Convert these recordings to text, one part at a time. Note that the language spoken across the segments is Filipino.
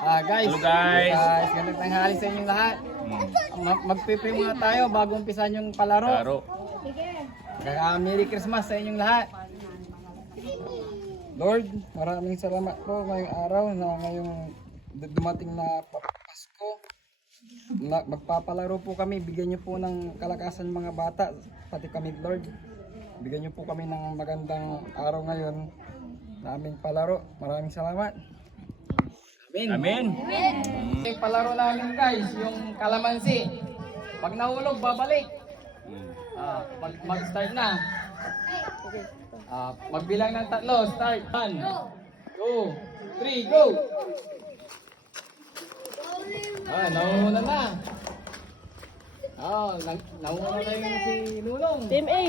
Guys, Hello, guys. Gandang tanghali sa inyong lahat. Magpipray muna tayo bago umpisan yung palaro. Laro. Merry Christmas sa inyong lahat. Lord, maraming salamat po ngayong araw na ngayong dumating na Pasko. Magpapalaro po kami, bigyan niyo po ng kalakasan mga bata, pati kami Lord. Bigyan niyo po kami ng magandang araw ngayon na aming palaro. Maraming salamat. Amen. Amen. Yung palaro namin guys, yung kalamansi. Pag nahulog, babalik. Mag-start na. Magbilang ng 3, start. 1, 2, 3, go! Nahuna na. Nahuna na yung si Lulong. Team A,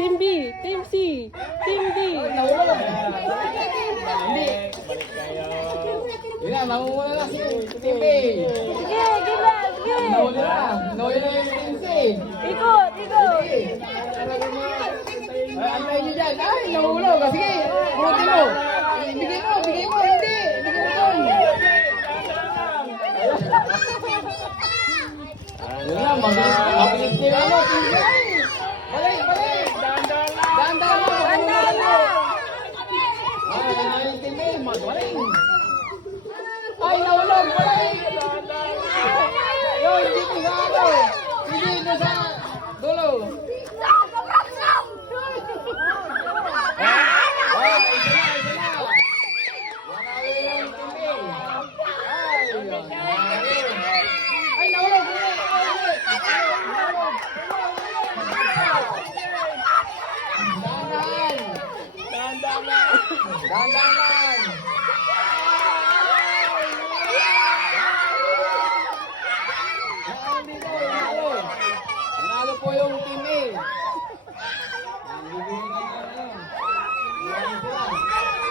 Team B, Team C, Team D. Nahulog. Hindi. Balik kayo. Yun na, nahuna na si Team A. Sige, gila, sige. Nahuna na yung Team C. Ikot, ikot. Antayin nyo dyan. Ay, nahulog. Sige, buti mo. Bigay mo. Hindi. Bigay mo doon. Yun na, mga kapit nila mo. Balik. Dahan-dahan lang. Yung team A, magaling. Ay, nahulog. Balik. Yun, hindi ko sa ano. Hindi ko sa dulo. Ay, nahulog. Dahan-dahan lang. Nanalo po yung team A.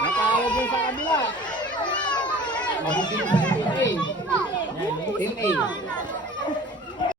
Natalo din sa kabila. Mabuting sa team A. Team A.